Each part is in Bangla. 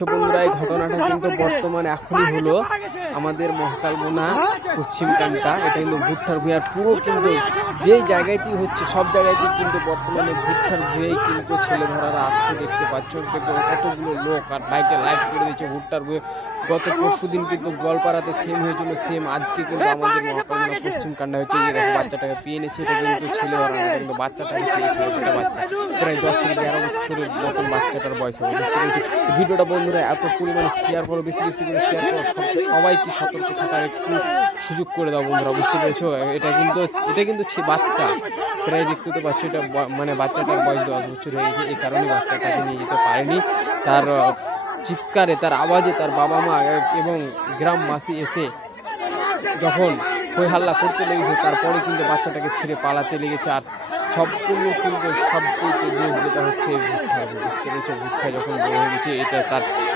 তো বন্ধুরা, এই ঘটনাটা কিন্তু বর্তমানে এখনই হলো আমাদের মহাকালবোনা পশ্চিম কানটা। এটা কিন্তু ভুট্টার ভুঁইয়ার পুরো কিন্তু যেই জায়গাতেই হচ্ছে সব জায়গাতেই কিন্তু বর্তমানে ভুট্টার ভুঁয়েই কিন্তু ছেলে ধরারা আসছে। দেখতে পাচ্ছ কতগুলো লোক আর বাইকে লাইট করে দিচ্ছে ভুট্টার ভুঁয়ে। গত পরশু দিন কিন্তু গোয়ালপাড়াতে সেম হয়েছিল, সেম আজকে কিন্তু আমাদের মহাকালবোনা পশ্চিম কান্ডা হচ্ছে। এই দেখো বাচ্চাটাকে পেয়ে এনেছে, এটা কিন্তু ছেলে ধরা না, কিন্তু বাচ্চাটাকে পেয়েছে। সেটা বাচ্চা প্রায় 10 থেকে 11 বছরের মতন বাচ্চাটার বয়স হবে। বুঝতে পেরেছি ভিডিওটা বন্ধুরা, এত পরিমাণে শেয়ার করো, বেশি বেশি করে শেয়ার করো, সবাইকে সতর্ক থাকার একটু সুযোগ করে দাও বন্ধুরা। বুঝতে পেরেছো, এটা কিন্তু বাচ্চা, প্রায় দেখতে তো পাচ্ছ। এটা মানে বাচ্চাটার বয়স 10 বছর হয়ে গেছে, এই কারণে বাচ্চাটাকে নিয়ে যেতে পারেনি। তার চিৎকারে, তার আওয়াজে তার বাবা মা এবং গ্রামবাসী এসে যখন হই হাল্লা করতে লেগেছে, তারপরে কিন্তু বাচ্চাটাকে ছেড়ে পালাতে লেগেছে। আর সম্পূর্ণ কিন্তু সবচেয়ে বেশ যেটা হচ্ছে ভুট্টা। বুঝতে পেরেছো, ভুট্টা যখন বড় হয়ে গেছে, এটা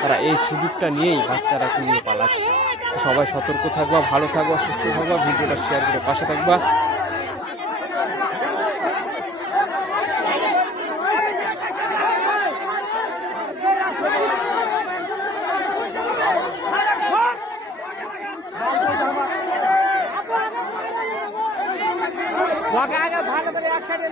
তারা এই সুযোগটা নিয়েই বাচ্চারাকে নিয়ে পালাচ্ছে। সবাই সতর্ক থাকবা, ভালো থাকবা, সুস্থ থাকবা, ভিডিওটা শেয়ার করে পাশে থাকবা। ভালো করে একসাথে